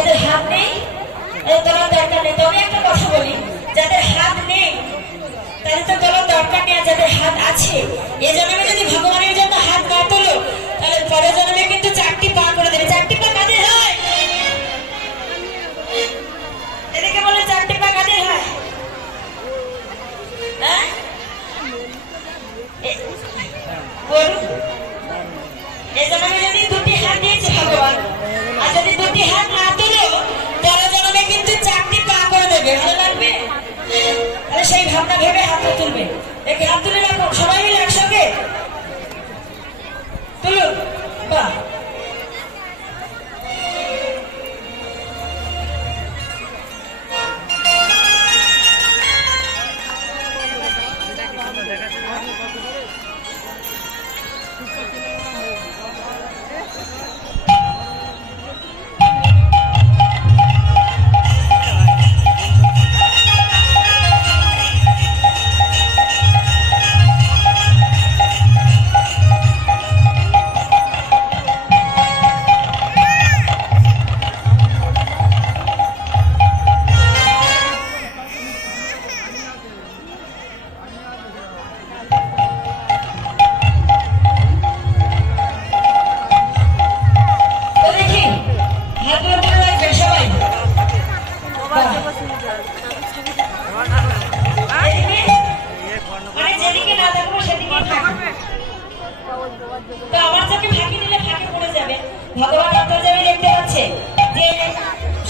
যাদের হাত নেই তোলার দরকার নেই। তবে একটা কথা বলি, যাদের হাত নেই তাদের তো তোলার দরকার নেই, আর যাদের হাত আছে এ জন্মে যদি ভগবানের জন্য হাত না তোলো তাহলে পরের জন্মে কিন্তু 4টি পা করে দেবে। 4টি পা কাদের হয়? এদিকে বলে 4টি পা কাদের হয়? হ্যাঁ বলুন। এই জন্মে যদি 2টি হাত দিয়েছে ভগবান, আর যদি 2টি হাত না তোলো পরের জন্মে কিন্তু 4টি পা করে দেবে। ভালো লাগবে? তাহলে সেই ভাবনা ভেবে হাতটা তুলবে। দেখে হাত তুলে রাখুন সবাই মিলে একসঙ্গে তুলুন। বাহ, তো আমার চোখে ফাঁকি দিলে ফাঁকে পড়ে যাবে। ভগবান অন্তর্যামী দেখতে পাচ্ছে যে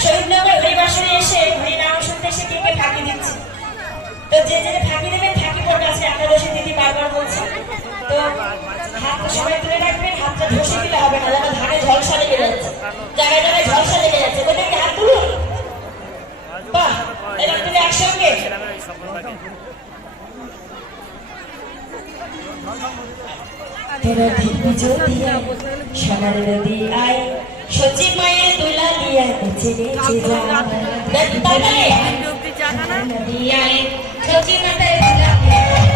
শহীদনগর হরিবাসনে এসে হরিনাম শুনতে এসে কে কে ফাঁকি দিচ্ছে। তো যে যে ফাঁকি দেবে ফাঁকি পড়বে। আছে একাদশী দিদি বারবার বলছে। তো হাতটা সবাই তুলে রাখবেন, হাতটা ধসে দিলে হবে না, যেন ধানে ঝলসা লেগে যাচ্ছে, জায়গায় জায়গায় ঝলসা লেগে যাচ্ছে। ওদেরকে হাত তুলুন। বাহ, এবার তুমি একসঙ্গে तेरा धीप जो दिया शमर नदी आई सोची माये तुला लिया नीचे नीचे जा नदी आई सोची नदी तुला